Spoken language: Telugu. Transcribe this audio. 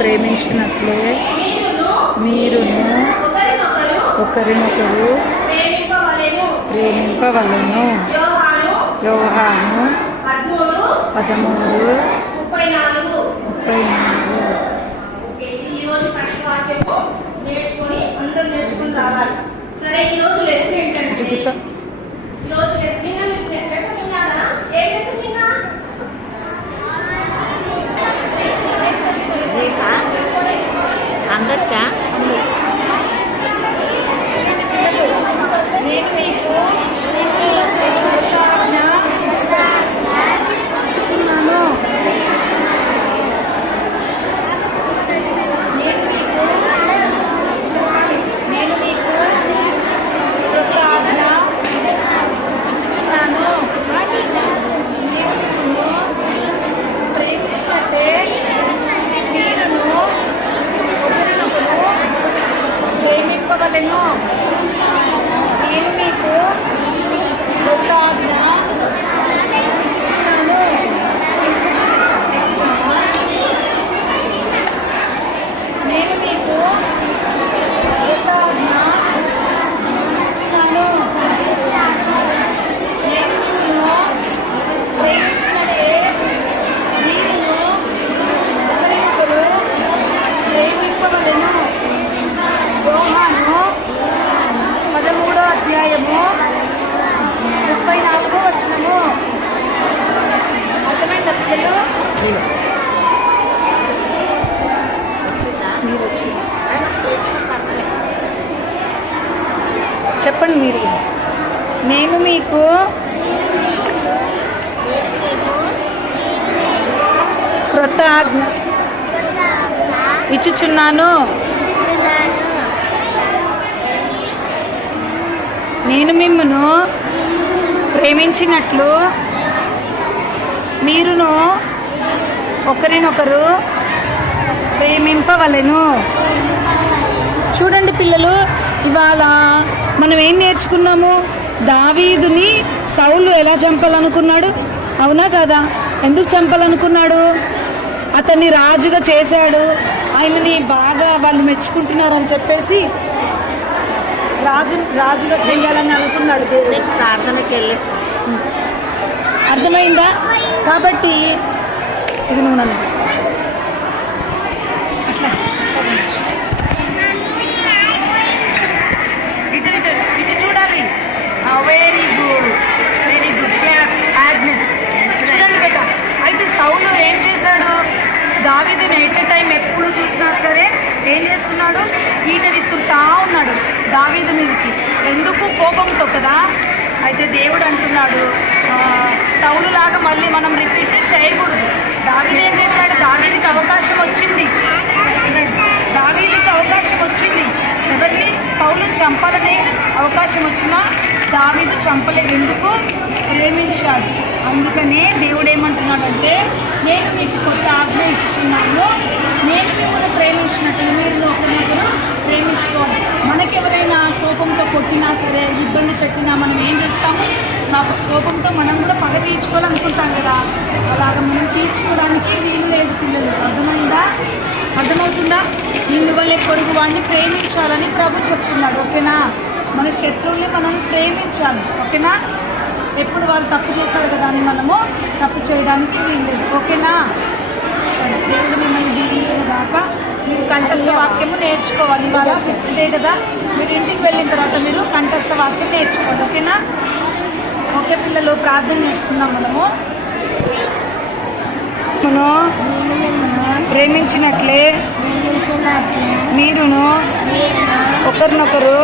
ప్రేమించినట్లే మీరును ఒకరినొకరు ప్రేమింపవలెను. యోహాను 13:34. నేర్చుకుని రావాలి. సరే, ఈ రోజు లెసన్ ఏంటంటే అందరికా నేను మీకు ఇచ్చుచున్నాను. నేను మీకు క్రొత్త ఆజ్ఞ ఇచ్చుచున్నాను. ప్రేమించినట్టే మీరును ఒకరినొకరు ప్రేమింపవలెను. నేను మీకు క్రొత్త ఆజ్ఞ ఇచ్చుచున్నాను. నేను మీకు క్రొత్త ఆజ్ఞ ఇచ్చుచున్నాను. నేను నిన్ను ప్రేమించినట్టే మీరును ఒకరినొకరు ప్రేమింపవలెను. యోహాను 13:34. అర్థమైందా పిల్లలు? మీరు వచ్చి చెప్పండి. మీరు నేను మీకు క్రొత్త ఆజ్ఞ ఇచ్చుచున్నాను. నేను మిమ్మును ప్రేమించినట్లు మీరును ఒకరినొకరు ప్రేమింపవలెను. చూడండి పిల్లలు, ఇవాళ మనం ఏం నేర్చుకున్నాము? దావీదుని సౌలు ఎలా చంపాలనుకున్నాడు? అవునా కదా? ఎందుకు చంపాలనుకున్నాడు? అతన్ని రాజుగా చేశాడు. ఆయనని బాగా వాళ్ళు మెచ్చుకుంటున్నారని చెప్పేసి రాజుగా చేయాలని అనుకున్నాడు. ప్రార్థనకి వెళ్ళేస్తాను. అర్థమైందా? కాబట్టి ఇది నువ్వు నన్ను అట్లా ఇటు చూడాలి. Very good, very good. యాగ్నెస్ చూడండి బేట. అయితే సౌలు ఏం చేశాడు? దావీదుని ఎట్ ఎ టైం ఎప్పుడు చూసినా సరే ఏం చేస్తున్నాడు? ఈట విసురుతా ఉన్నాడు దావీదు మీదకి. ఎందుకు? కోపంతో కదా. అయితే దేవుడు అంటున్నాడు, సౌలులాగా మళ్ళీ మనం రిపీట్ చేయకూడదు. దావీదు ఏం చేశాడు? దావీదుకి అవకాశం వచ్చింది. ఎవరిని? సౌలుని చంపాలని అవకాశం వచ్చినా దావీదు చంపలేదు. ఎందుకు? ప్రేమించాడు. అందుకనే దేవుడు ఏమంటున్నాడంటే, నేను మీకు కొత్త ఆజ్ఞ ఇచ్చుచున్నాను. నేను మిమ్మల్ని ప్రేమించినట్టు మీరు ఒకరినొకరు ప్రేమించుకోవాలి. మనకెవరైనా కోపంతో కొట్టినా సరే, ఇబ్బంది పెట్టినా మనం ఏం చేస్తాము? కోపంతో మనం కూడా పగ తీర్చుకోవాలనుకుంటాం కదా. అలాగ మనం తీర్చుకోవడానికి వీలు లేదు పిల్లలు. అర్థమవుతుందా? నిన్ను వల్లే పొరుగు వాడిని ప్రేమించాలని ప్రభు చెప్తున్నాడు. ఓకేనా? మన శత్రువుల్ని మనం ప్రేమించాలి. ఓకేనా? ఎప్పుడు వాళ్ళు తప్పు చేశారు కదా అని మనము తప్పు చేయడానికి వీల్లేదు. ఓకేనా? సరే, దేవుడు మిమ్మల్ని దీవించిన దాకా మీరు కంఠస్థ వాక్యము నేర్చుకోవాలి. ఇవాళ ఇదే కదా, మీరు ఇంటికి వెళ్ళిన తర్వాత మీరు కంఠస్థ వాక్యం నేర్చుకోవాలి. ఓకేనా? ఓకే పిల్లలు, ప్రార్థన చేసుకుందాం. మనము ప్రేమించినట్లే మీరును ఒకరినొకరు